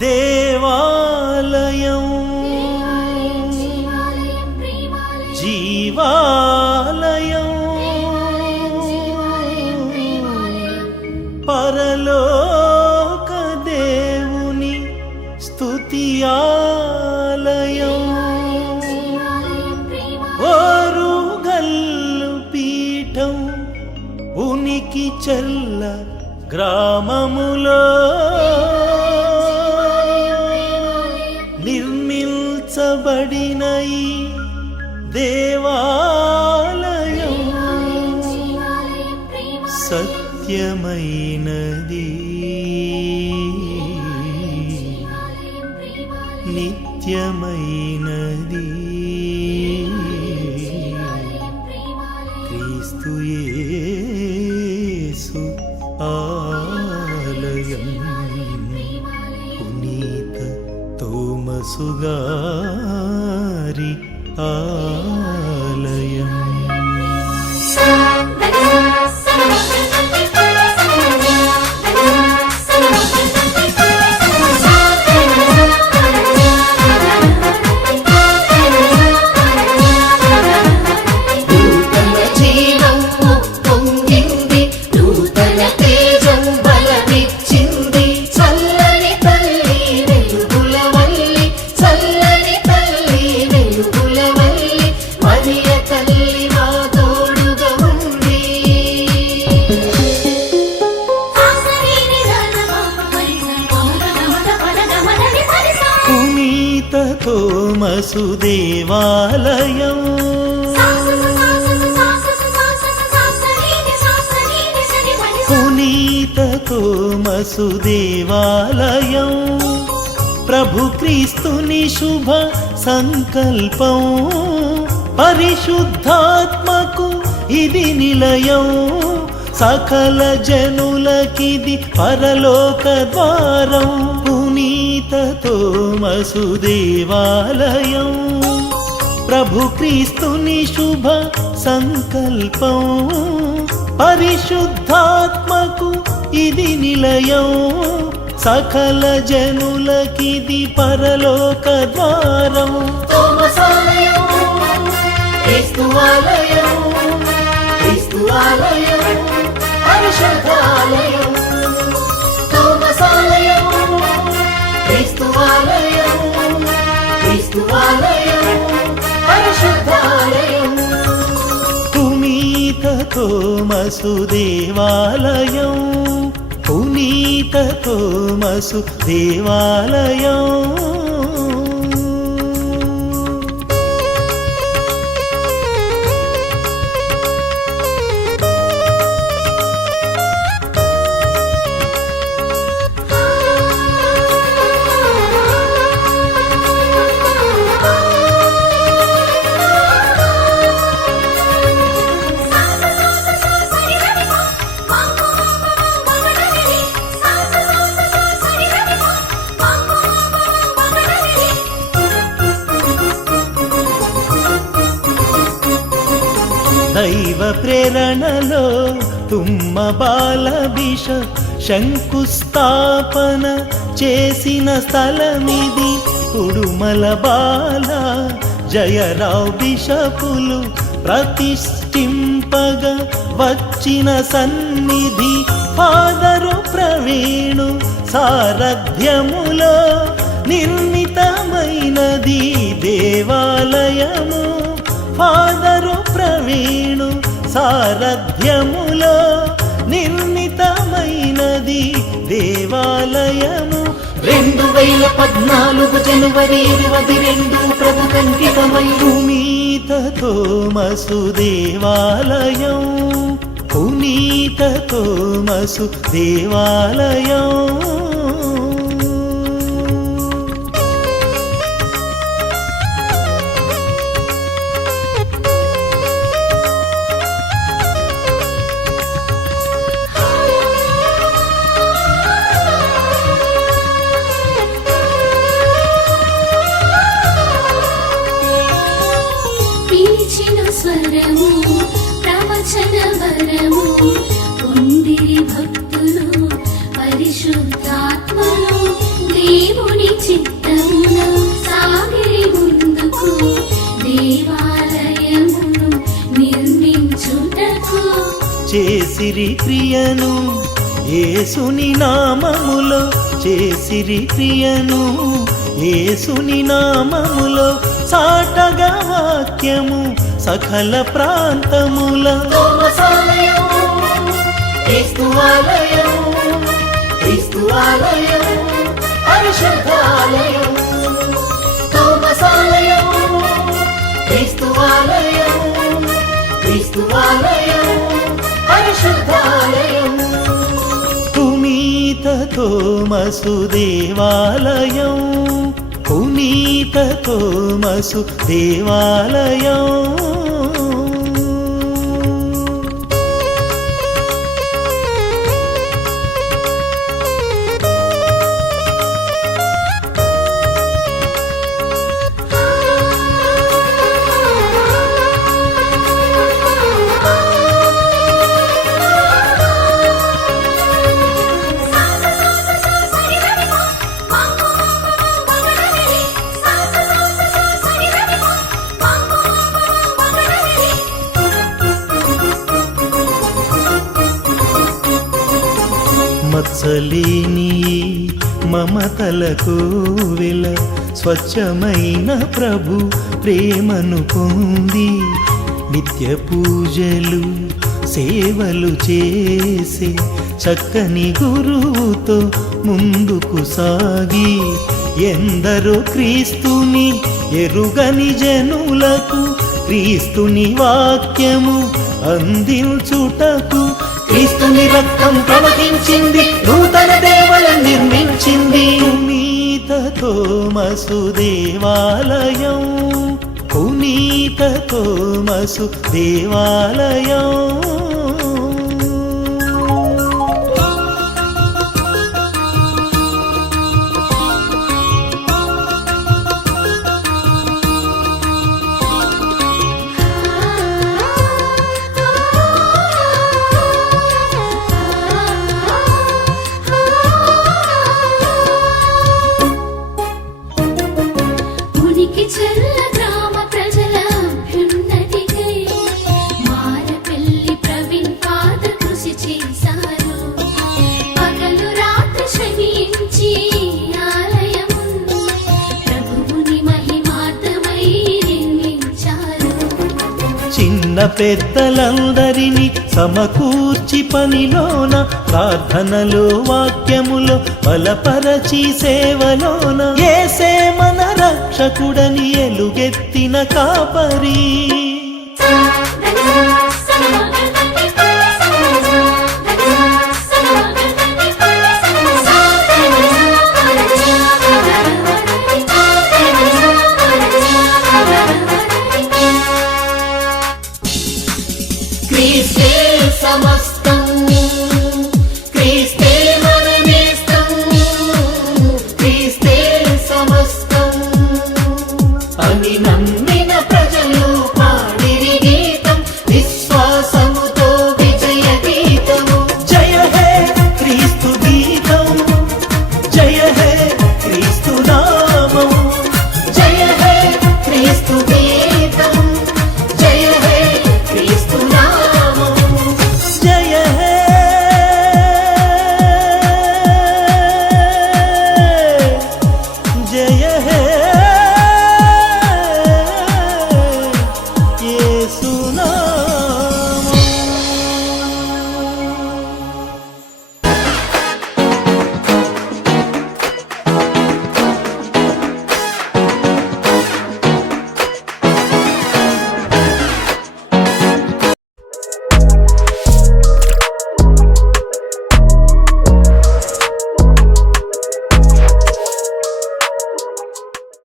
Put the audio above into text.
దేవాలయం జీవాలయం పరలోక దేవుని స్తుతియాలయం ఓరుగల్లు పీఠం ఉనికి చెల్ల గ్రామములో నిర్మించబడిన ఈ దేవాలయం సత్యమైనది నిత్యమైనది క్రీస్తు యేసు ఆలయం పునీత తోమసు గారి ఆలయం. తోమసు దేవాలయం పునీత తోమసు దేవాలయం ప్రభు క్రీస్తుని శుభ సంకల్పం పరిశుద్ధాత్మకు ఇది నిలయం సకల జనులకిది పరలోక ద్వారం పునీత తోమసు దేవాలయం ప్రభు క్రీస్తుని శుభ సంకల్పం పరిశుద్ధాత్మకు ఇది నిలయం సకల జనులకిది పరలోక ద్వారం తోమసాలయం క్రీస్తువాలయం క్రీస్తువాలయం పరిశుద్ధాలయం తోమసాలయం క్రీస్తువాలయం క్రీస్తువాలయం పరిశుద్ధాలయం పునీత తోమసు దేవాలయం పునీత తోమసు దేవాలయం. దైవ ప్రేరణలో తుమ్మ బాల బిషప్ శంకుస్థాపన చేసిన స్థలమిది ఉడుమల బాల జయరావు బిషపులు ప్రతిష్ఠింపగా వచ్చిన సన్నిధి ఫాదరు ప్రవీణు సారథ్యములో నిర్మితమైనది దేవాలయము ఫాదరు ప్రవీణు సారథ్యములో నిర్మితమైనది దేవాలయము 2014 జనవరి 22 ప్రభు కంకితమై పునీత తోమసు దేవాలయం పునీత తోమసు దేవాలయం. స్వరము ప్రవచన వరము పొందిరి భక్తులు పరిశుద్ధాత్మలో చేసిరి క్రియను యేసుని నామములో చేసిరి క్రియను యేసుని నామములో సాటగా వాక్యము సకల ప్రాంతముల పరిశుద్ధాలయం తోమసాలయం క్రీస్తువాలయం క్రీస్తువాలయం పరిశుద్ధాలయం పునీత తోమసు దేవాలయం పునీత తోమసు దేవాలయం మత్సలేని మమతలకు వెల స్వచ్ఛమైన ప్రభు ప్రేమను పొంది నిత్య పూజలు సేవలు చేసే చక్కని గురువుతో ముందుకు సాగి ఎందరో క్రీస్తుని ఎరుగని జనులకు క్రీస్తుని వాక్యము అందించుటకు క్రీస్తుని రక్తం ప్రవహించింది నూతన దేవాలయం నిర్మించింది పునీత తోమసు దేవాలయం పునీత తోమసు దేవాలయం చెల్ల గ్రామ ప్రజల అభ్యున్నతికై మారపల్లి ప్రవీణ్ ఫాదర్ కృషి చేశారు పగలు రాత్రి శ్రమించి ఆలయం ప్రభువుని మహిమార్థమై నిర్మించారు చిన్న పెద్దలందరినీ సమకూర్చి పనిలోన ప్రార్థనలో వాక్యములో బలపరచి సేవలోన యేసే మన రక్షకుడని ఎలుగెత్తిన కాపరి